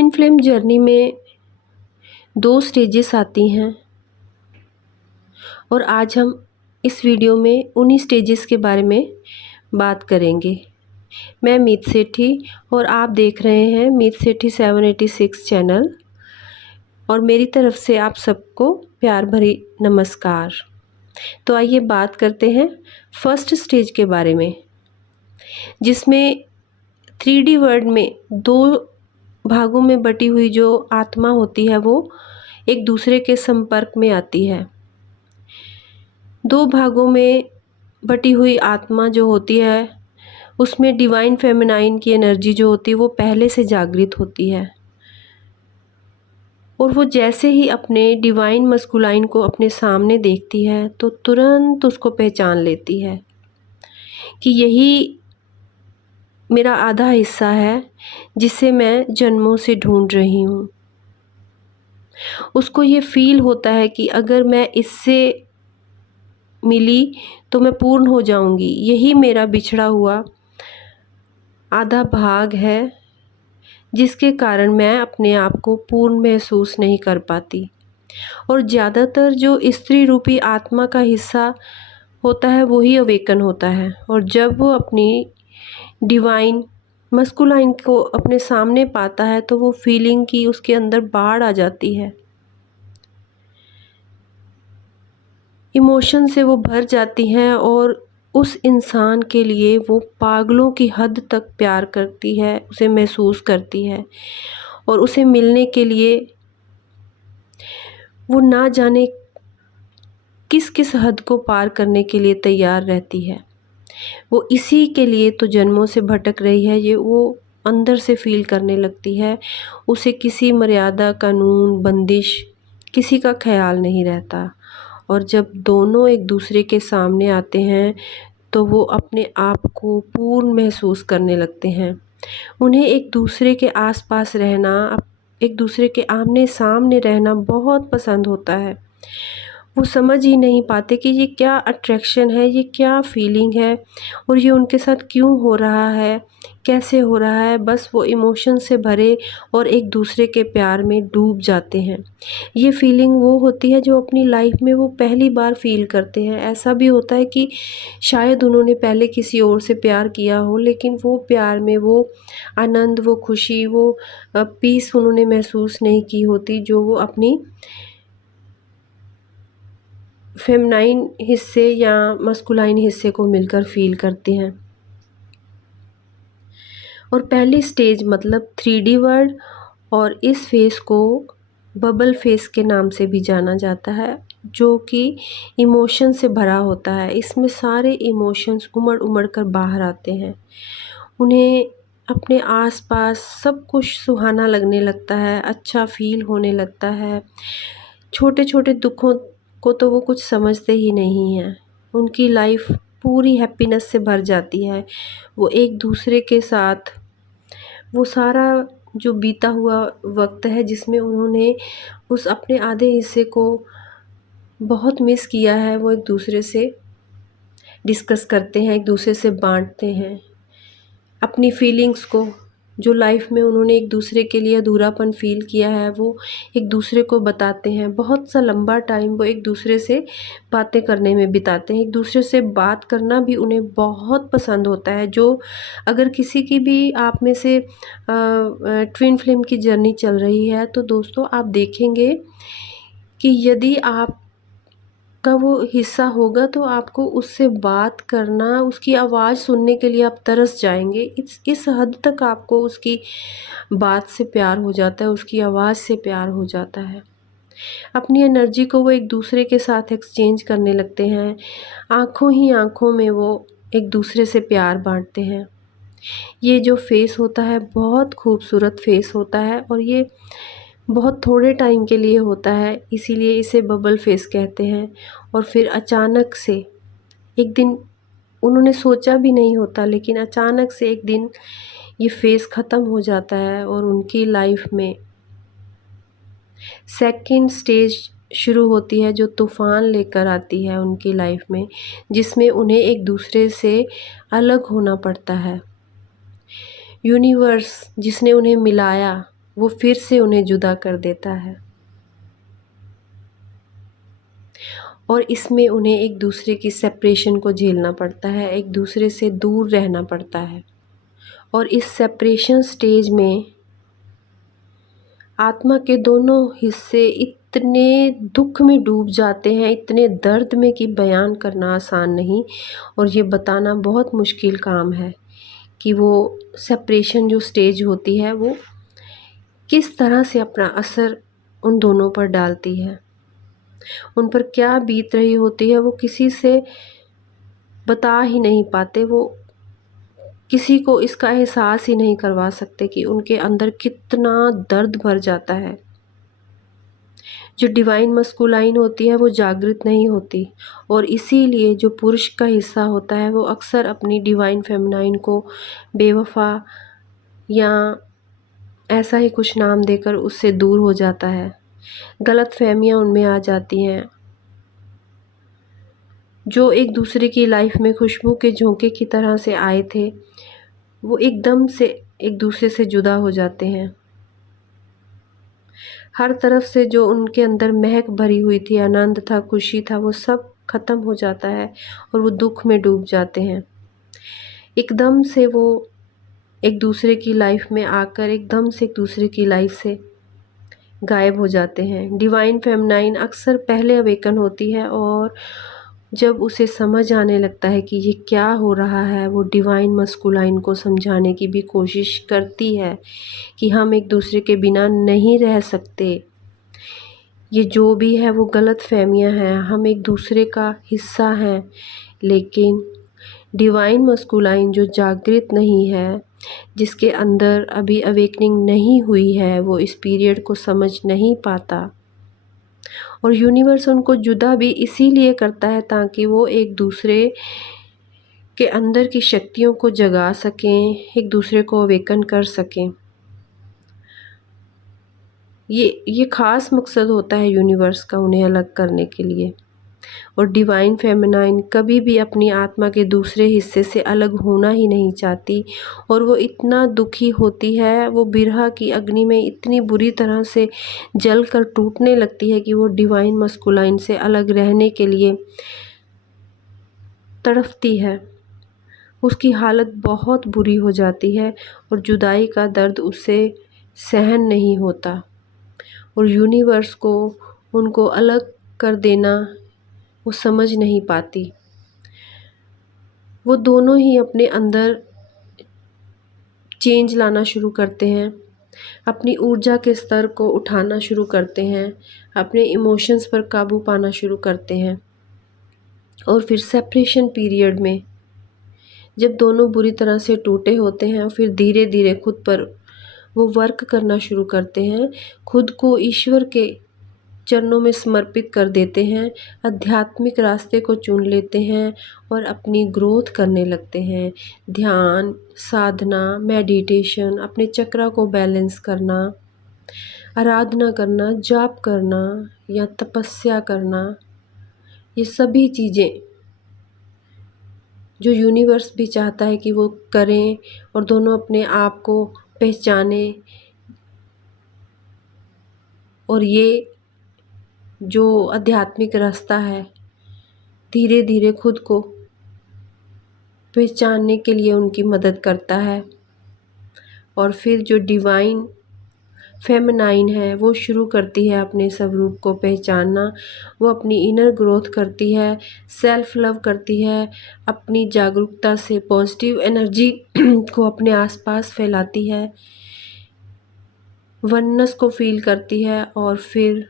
Twin flame journey में 2 stages आती हैं और आज हम इस वीडियो में उन्हीं स्टेजेस के बारे में बात करेंगे। मैं मीत सेठी और आप देख रहे हैं मीत सेठी 786 चैनल और मेरी तरफ से आप सबको प्यार भरी नमस्कार। तो आइए बात करते हैं फर्स्ट स्टेज के बारे में, जिसमें 3D वर्ल्ड में 2 भागों में बटी हुई जो आत्मा होती है वो एक दूसरे के संपर्क में आती है। 2 भागों में बटी हुई आत्मा जो होती है उसमें डिवाइन फेमिनाइन की एनर्जी जो होती है वो पहले से जागृत होती है और वो जैसे ही अपने डिवाइन मस्कुलाइन को अपने सामने देखती है तो तुरंत उसको पहचान लेती है कि यही मेरा आधा हिस्सा है जिसे मैं जन्मों से ढूंढ रही हूँ। उसको ये फील होता है कि अगर मैं इससे मिली तो मैं पूर्ण हो जाऊंगी। यही मेरा बिछड़ा हुआ आधा भाग है जिसके कारण मैं अपने आप को पूर्ण महसूस नहीं कर पाती। और ज़्यादातर जो स्त्री रूपी आत्मा का हिस्सा होता है वही अवेकन होता है और जब वो अपनी डिवाइन मस्कुलाइन को अपने सामने पाता है तो वो फीलिंग की उसके अंदर बाढ़ आ जाती है। इमोशन से वो भर जाती हैं और उस इंसान के लिए वो पागलों की हद तक प्यार करती है, उसे महसूस करती है और उसे मिलने के लिए वो ना जाने किस किस हद को पार करने के लिए तैयार रहती है। वो इसी के लिए तो जन्मों से भटक रही है, ये वो अंदर से फील करने लगती है। उसे किसी मर्यादा, कानून, बंदिश किसी का ख्याल नहीं रहता और जब दोनों एक दूसरे के सामने आते हैं तो वो अपने आप को पूर्ण महसूस करने लगते हैं। उन्हें एक दूसरे के आसपास रहना, एक दूसरे के आमने सामने रहना बहुत पसंद होता है। वो समझ ही नहीं पाते कि ये क्या अट्रैक्शन है, ये क्या फीलिंग है और ये उनके साथ क्यों हो रहा है, कैसे हो रहा है। बस वो इमोशन से भरे और एक दूसरे के प्यार में डूब जाते हैं। ये फीलिंग वो होती है जो अपनी लाइफ में वो पहली बार फील करते हैं। ऐसा भी होता है कि शायद उन्होंने पहले किसी और से प्यार किया हो लेकिन वो प्यार में वो आनंद, वो खुशी, वो पीस उन्होंने महसूस नहीं की होती जो वो अपनी फेमिनाइन हिस्से या मस्कुलाइन हिस्से को मिलकर फील करते हैं। और पहली स्टेज मतलब 3D वर्ल्ड और इस फेस को बबल फेस के नाम से भी जाना जाता है, जो कि इमोशन से भरा होता है। इसमें सारे इमोशंस उमड़ उमड़ कर बाहर आते हैं। उन्हें अपने आसपास सब कुछ सुहाना लगने लगता है, अच्छा फील होने लगता है। छोटे छोटे दुखों को तो वो कुछ समझते ही नहीं हैं। उनकी लाइफ पूरी हैप्पीनेस से भर जाती है। वो एक दूसरे के साथ वो सारा जो बीता हुआ वक्त है जिसमें उन्होंने उस अपने आधे हिस्से को बहुत मिस किया है, वो एक दूसरे से डिस्कस करते हैं, एक दूसरे से बांटते हैं अपनी फीलिंग्स को। जो लाइफ में उन्होंने एक दूसरे के लिए अधूरापन फील किया है वो एक दूसरे को बताते हैं। बहुत सा लंबा टाइम वो एक दूसरे से बातें करने में बिताते हैं। एक दूसरे से बात करना भी उन्हें बहुत पसंद होता है। जो अगर किसी की भी आप में से ट्विन फ्लेम की जर्नी चल रही है तो दोस्तों आप देखेंगे कि यदि आप का वो हिस्सा होगा तो आपको उससे बात करना, उसकी आवाज़ सुनने के लिए आप तरस जाएंगे। इस हद तक आपको उसकी बात से प्यार हो जाता है, उसकी आवाज़ से प्यार हो जाता है। अपनी एनर्जी को वो एक दूसरे के साथ एक्सचेंज करने लगते हैं। आँखों ही आँखों में वो एक दूसरे से प्यार बांटते हैं। ये जो फेस होता है बहुत खूबसूरत फेस होता है और ये बहुत थोड़े टाइम के लिए होता है, इसीलिए इसे बबल फेस कहते हैं। और फिर अचानक से एक दिन, उन्होंने सोचा भी नहीं होता लेकिन अचानक से एक दिन ये फेस ख़त्म हो जाता है और उनकी लाइफ में सेकंड स्टेज शुरू होती है जो तूफ़ान लेकर आती है उनकी लाइफ में, जिसमें उन्हें एक दूसरे से अलग होना पड़ता है। यूनिवर्स जिसने उन्हें मिलाया वो फिर से उन्हें जुदा कर देता है और इसमें उन्हें एक दूसरे की सेपरेशन को झेलना पड़ता है, एक दूसरे से दूर रहना पड़ता है। और इस सेपरेशन स्टेज में आत्मा के दोनों हिस्से इतने दुख में डूब जाते हैं, इतने दर्द में कि बयान करना आसान नहीं और ये बताना बहुत मुश्किल काम है कि वो सेपरेशन जो स्टेज होती है वो किस तरह से अपना असर उन दोनों पर डालती है, उन पर क्या बीत रही होती है वो किसी से बता ही नहीं पाते। वो किसी को इसका एहसास ही नहीं करवा सकते कि उनके अंदर कितना दर्द भर जाता है। जो डिवाइन मस्कुलाइन होती है वो जागृत नहीं होती और इसीलिए जो पुरुष का हिस्सा होता है वो अक्सर अपनी डिवाइन फेमिनाइन को बेवफा या ऐसा ही कुछ नाम देकर उससे दूर हो जाता है। गलत फहमियाँ उनमें आ जाती हैं। जो एक दूसरे की लाइफ में खुशबू के झोंके की तरह से आए थे वो एकदम से एक दूसरे से जुदा हो जाते हैं। हर तरफ से जो उनके अंदर महक भरी हुई थी, आनंद था, खुशी था, वो सब ख़त्म हो जाता है और वो दुख में डूब जाते हैं। एकदम से वो एक दूसरे की लाइफ में आकर एकदम से एक दूसरे की लाइफ से गायब हो जाते हैं। डिवाइन फेमिनाइन अक्सर पहले अवेकन होती है और जब उसे समझ आने लगता है कि ये क्या हो रहा है, वो डिवाइन मस्कुलाइन को समझाने की भी कोशिश करती है कि हम एक दूसरे के बिना नहीं रह सकते। ये जो भी है वो गलत फहमियाँ हैं, हम एक दूसरे का हिस्सा हैं। लेकिन डिवाइन मस्कुलाइन जो जागृत नहीं है, जिसके अंदर अभी अवेकनिंग नहीं हुई है, वो इस पीरियड को समझ नहीं पाता और यूनिवर्स उनको जुदा भी इसीलिए करता है ताकि वो एक दूसरे के अंदर की शक्तियों को जगा सकें, एक दूसरे को अवेकन कर सकें। ये ख़ास मकसद होता है यूनिवर्स का उन्हें अलग करने के लिए। और डिवाइन फेमिनाइन कभी भी अपनी आत्मा के दूसरे हिस्से से अलग होना ही नहीं चाहती और वो इतना दुखी होती है, वो बिरहा की अग्नि में इतनी बुरी तरह से जल कर टूटने लगती है कि वो डिवाइन मस्कुलाइन से अलग रहने के लिए तड़पती है। उसकी हालत बहुत बुरी हो जाती है और जुदाई का दर्द उसे सहन नहीं होता और यूनिवर्स को उनको अलग कर देना वो समझ नहीं पाती। वो दोनों ही अपने अंदर चेंज लाना शुरू करते हैं, अपनी ऊर्जा के स्तर को उठाना शुरू करते हैं, अपने इमोशंस पर काबू पाना शुरू करते हैं और फिर सेपरेशन पीरियड में जब दोनों बुरी तरह से टूटे होते हैं फिर धीरे धीरे खुद पर वो वर्क करना शुरू करते हैं, खुद को ईश्वर के चरणों में समर्पित कर देते हैं, आध्यात्मिक रास्ते को चुन लेते हैं और अपनी ग्रोथ करने लगते हैं। ध्यान, साधना, मेडिटेशन, अपने चक्रा को बैलेंस करना, आराधना करना, जाप करना या तपस्या करना, ये सभी चीज़ें जो यूनिवर्स भी चाहता है कि वो करें और दोनों अपने आप को पहचानें और ये जो आध्यात्मिक रास्ता है धीरे धीरे खुद को पहचानने के लिए उनकी मदद करता है। और फिर जो डिवाइन फेमिनाइन है वो शुरू करती है अपने स्वरूप को पहचानना, वो अपनी इनर ग्रोथ करती है, सेल्फ लव करती है, अपनी जागरूकता से पॉजिटिव एनर्जी को अपने आसपास फैलाती है, वननेस को फील करती है और फिर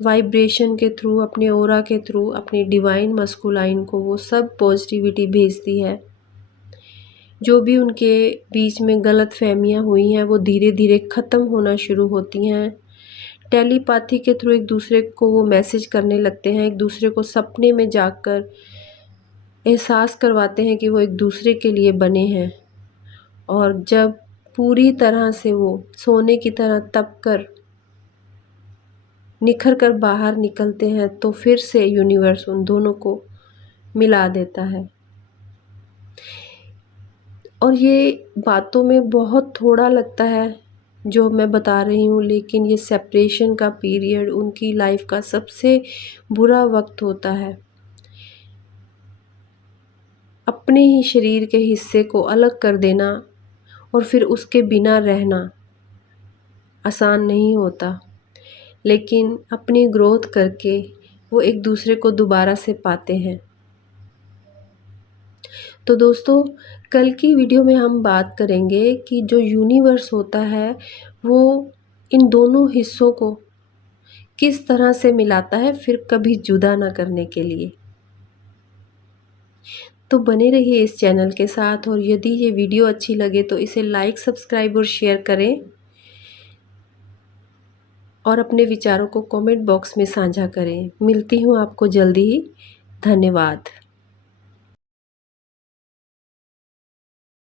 वाइब्रेशन के थ्रू, अपने ऑरा के थ्रू अपनी डिवाइन मस्कुलाइन को वो सब पॉजिटिविटी भेजती है। जो भी उनके बीच में गलत फहमियाँ हुई हैं वो धीरे धीरे ख़त्म होना शुरू होती हैं। टेलीपैथी के थ्रू एक दूसरे को वो मैसेज करने लगते हैं, एक दूसरे को सपने में जाकर एहसास करवाते हैं कि वो एक दूसरे के लिए बने हैं। और जब पूरी तरह से वो सोने की तरह तप कर निखर कर बाहर निकलते हैं तो फिर से यूनिवर्स उन दोनों को मिला देता है। और ये बातों में बहुत थोड़ा लगता है जो मैं बता रही हूँ, लेकिन ये सेपरेशन का पीरियड उनकी लाइफ का सबसे बुरा वक्त होता है। अपने ही शरीर के हिस्से को अलग कर देना और फिर उसके बिना रहना आसान नहीं होता, लेकिन अपनी ग्रोथ करके वो एक दूसरे को दोबारा से पाते हैं। तो दोस्तों, कल की वीडियो में हम बात करेंगे कि जो यूनिवर्स होता है वो इन दोनों हिस्सों को किस तरह से मिलाता है, फिर कभी जुदा ना करने के लिए। तो बने रहिए इस चैनल के साथ, और यदि ये वीडियो अच्छी लगे तो इसे लाइक, सब्सक्राइब और शेयर करें, और अपने विचारों को कमेंट बॉक्स में साझा करें। मिलती हूँ आपको जल्दी ही। धन्यवाद।